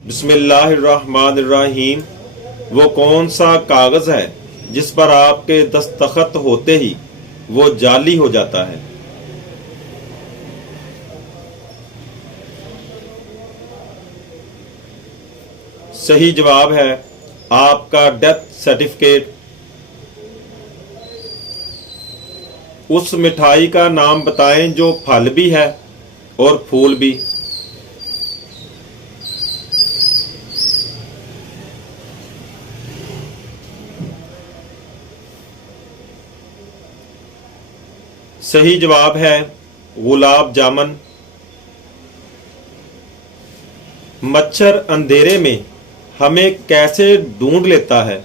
बिस्मिल्लाहिर्रहमानिर्रहीम। वो कौन सा कागज है जिस पर आपके दस्तखत होते ही वो जाली हो जाता है? सही जवाब है आपका डेथ सर्टिफिकेट। उस मिठाई का नाम बताएं जो फल भी है और फूल भी। सही जवाब है गुलाब जामुन। मच्छर अंधेरे में हमें कैसे ढूंढ लेता है?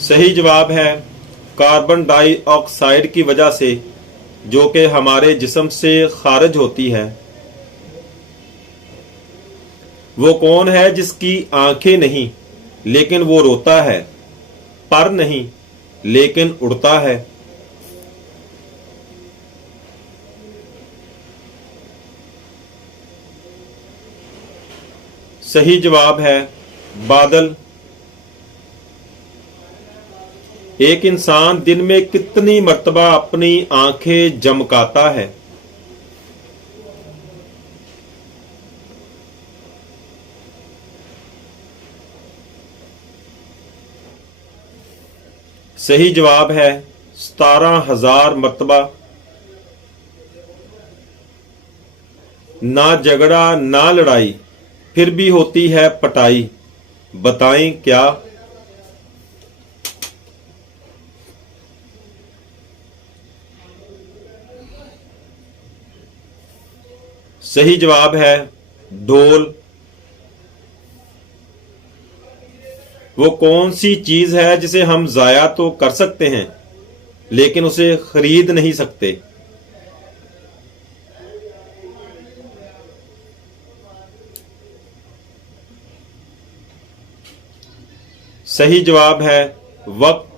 सही जवाब है कार्बन डाइऑक्साइड की वजह से, जो कि हमारे जिस्म से खारिज होती है। वो कौन है जिसकी आंखें नहीं लेकिन वो रोता है, पर नहीं लेकिन उड़ता है? सही जवाब है बादल। एक इंसान दिन में कितनी मर्तबा अपनी आंखें झमकाता है? सही जवाब है 17,000 मर्तबा। ना झगड़ा ना लड़ाई फिर भी होती है पटाई, बताएं क्या? सही जवाब है ढोल। वो कौन सी चीज है जिसे हम जाया तो कर सकते हैं लेकिन उसे खरीद नहीं सकते? सही जवाब है वक्त।